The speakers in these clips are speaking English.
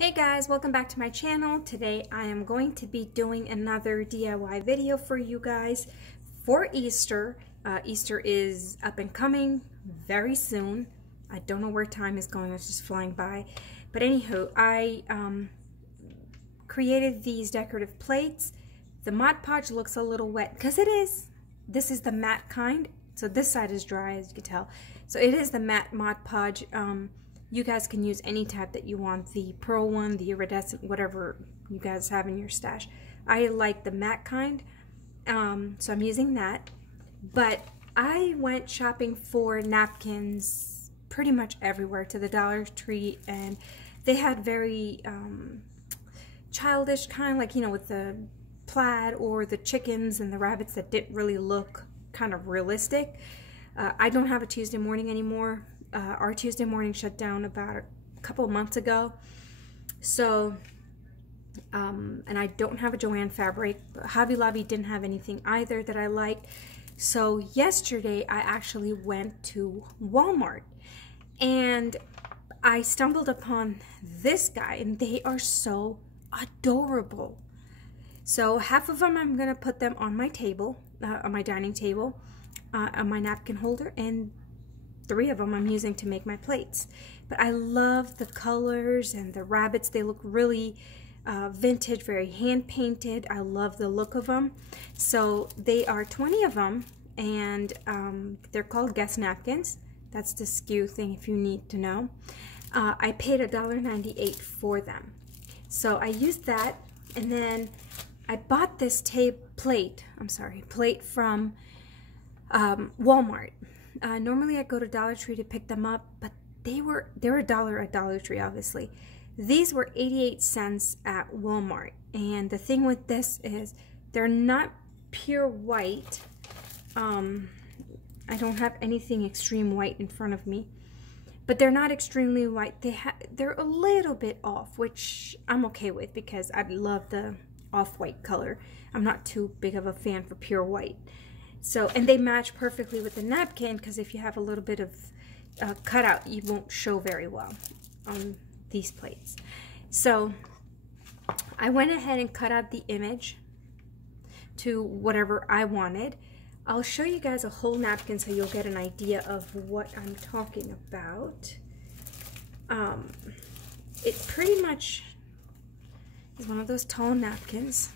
Hey guys, welcome back to my channel. Today I am going to be doing another DIY video for you guys for Easter. Easter is up and coming very soon. I don't know where time is going, it's just flying by. But anywho, I created these decorative plates. The Mod Podge looks a little wet because it is. This is the matte kind. So this side is dry, as you can tell. So it is the matte Mod Podge. You guys can use any type that you want, the pearl one, the iridescent, whatever you guys have in your stash. I like the matte kind, so I'm using that. But I went shopping for napkins pretty much everywhere, to the Dollar Tree, and they had very childish kind, like, you know, with the plaid or the chickens and the rabbits that didn't really look kind of realistic. I don't have a Tuesday morning anymore. Our Tuesday morning shut down about a couple of months ago. So, and I don't have a Joanne fabric. Hobby Lobby didn't have anything either that I liked. So yesterday I actually went to Walmart and I stumbled upon this guy, and they are so adorable. So half of them I'm gonna put them on my table, on my dining table, on my napkin holder, and 3 of them I'm using to make my plates. But I love the colors and the rabbits. They look really vintage, very hand painted. I love the look of them. So they are 20 of them, and they're called guest napkins. That's the SKU thing if you need to know. I paid $1.98 for them. So I used that, and then I bought this plate from Walmart. Normally I go to Dollar Tree to pick them up, but they're $1 at Dollar Tree, obviously. These were 88 cents at Walmart. And the thing with this is they're not pure white. I don't have anything extreme white in front of me, but they're not extremely white. They're a little bit off, which I'm okay with because I love the off-white color. I'm not too big of a fan for pure white. So, and they match perfectly with the napkin, because if you have a little bit of cutout, you won't show very well on these plates. So I went ahead and cut out the image to whatever I wanted. I'll show you guys a whole napkin so you'll get an idea of what I'm talking about. It pretty much is one of those tall napkins.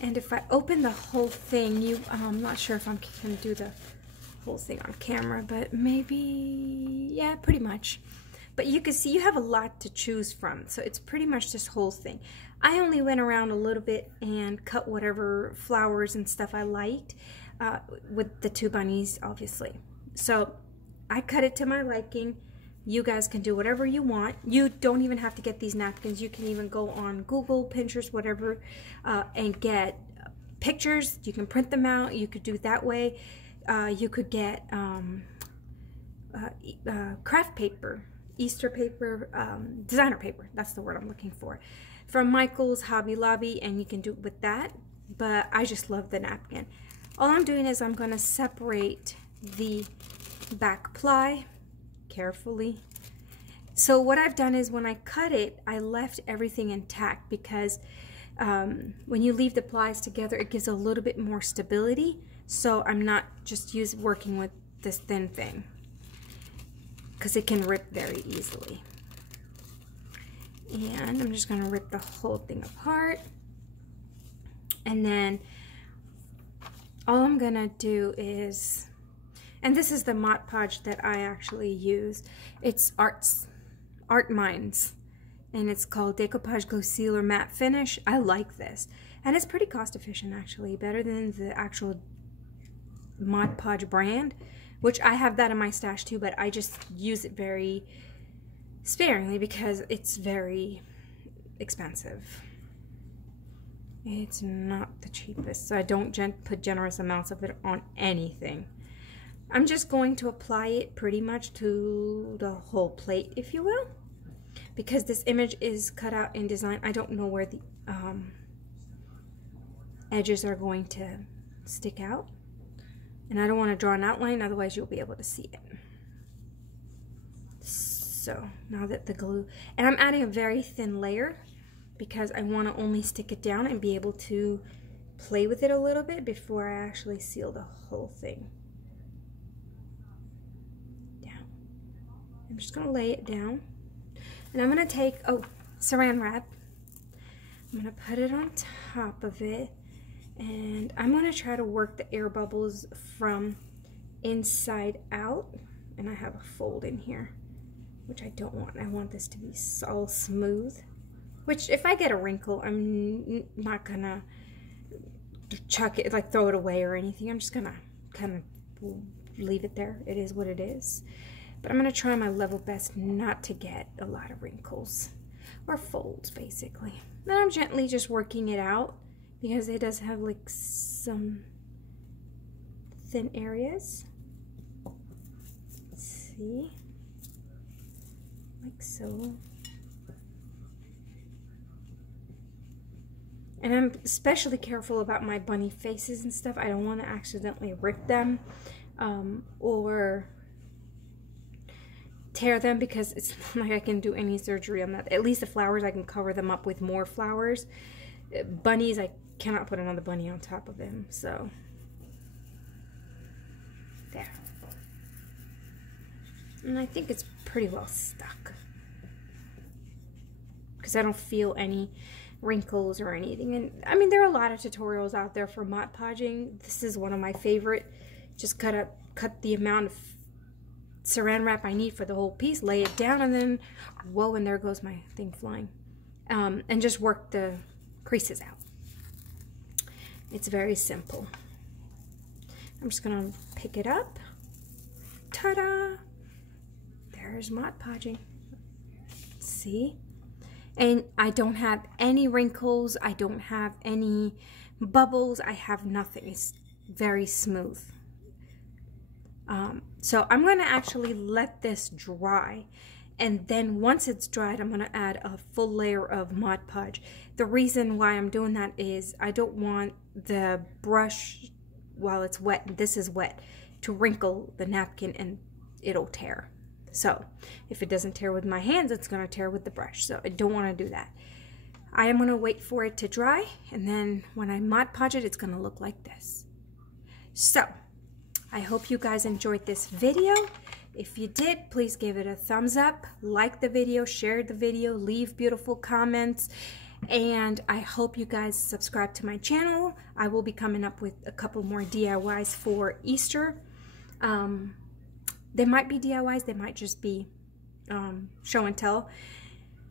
And if I open the whole thing, I'm not sure if I can do the whole thing on camera, but maybe, yeah, pretty much. But you can see you have a lot to choose from, so it's pretty much this whole thing. I only went around a little bit and cut whatever flowers and stuff I liked, with the 2 bunnies, obviously. So I cut it to my liking. You guys can do whatever you want. You don't even have to get these napkins. You can even go on Google, Pinterest, whatever, and get pictures. You can print them out. You could do it that way. You could get craft paper, Easter paper, designer paper. That's the word I'm looking for. From Michael's, Hobby Lobby, and you can do it with that. But I just love the napkin. All I'm doing is I'm going to separate the back ply carefully. So what I've done is when I cut it, I left everything intact, because when you leave the plies together, it gives a little bit more stability. So I'm not just working with this thin thing, because it can rip very easily. And I'm just going to rip the whole thing apart. And then all I'm going to do is, and this is the Mod Podge that I actually use. It's Art Minds, and it's called Decoupage Glow Sealer Matte Finish. I like this, and it's pretty cost efficient, actually, better than the actual Mod Podge brand, which I have that in my stash too, but I just use it very sparingly because it's very expensive. It's not the cheapest, so I don't put generous amounts of it on anything. I'm just going to apply it pretty much to the whole plate, if you will, because this image is cut out in design. I don't know where the edges are going to stick out, and I don't want to draw an outline, otherwise you'll be able to see it. So now that the glue, and I'm adding a very thin layer because I want to only stick it down and be able to play with it a little bit before I actually seal the whole thing down. I'm just going to lay it down, and I'm going to take saran wrap. I'm going to put it on top of it, and I'm going to try to work the air bubbles from inside out. And I have a fold in here, which I don't want. I want this to be all smooth, which if I get a wrinkle, I'm not gonna chuck it, like throw it away or anything. I'm just gonna kind of leave it there. It is what it is. But I'm gonna try my level best not to get a lot of wrinkles or folds, basically. Then I'm gently just working it out because it does have like some thin areas. See, like so. And I'm especially careful about my bunny faces and stuff. I don't want to accidentally rip them or tear them, because it's not like I can do any surgery on that. At least the flowers, I can cover them up with more flowers. Bunnies, I cannot put another bunny on top of them. So there. And I think it's pretty well stuck because I don't feel any wrinkles or anything. And I mean, there are a lot of tutorials out there for Mod Podging. This is one of my favorite. Just cut the amount of saran wrap I need for the whole piece, lay it down, and then whoa, and there goes my thing flying. And just work the creases out. It's very simple. I'm just gonna pick it up. Ta-da! There's Mod Podging. See? And I don't have any wrinkles. I don't have any bubbles. I have nothing. It's very smooth. So I'm going to actually let this dry. And then once it's dried, I'm going to add a full layer of Mod Podge. The reason why I'm doing that is I don't want the brush, while it's wet, this is wet, to wrinkle the napkin and it'll tear. So if it doesn't tear with my hands, it's going to tear with the brush. So I don't want to do that. I am going to wait for it to dry, and then when I Mod Podge it, it's going to look like this. So I hope you guys enjoyed this video. If you did, please give it a thumbs up, like the video, share the video, leave beautiful comments, and I hope you guys subscribe to my channel. I will be coming up with a couple more DIYs for Easter. They might be DIYs, they might just be show and tell,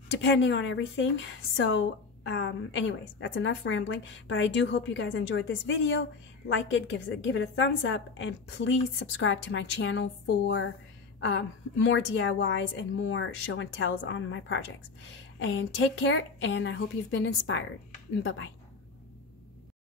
depending on everything. So anyways, that's enough rambling, but I do hope you guys enjoyed this video. Like it, give it a thumbs up, and please subscribe to my channel for more DIYs and more show and tells on my projects. And take care, and I hope you've been inspired. Bye-bye.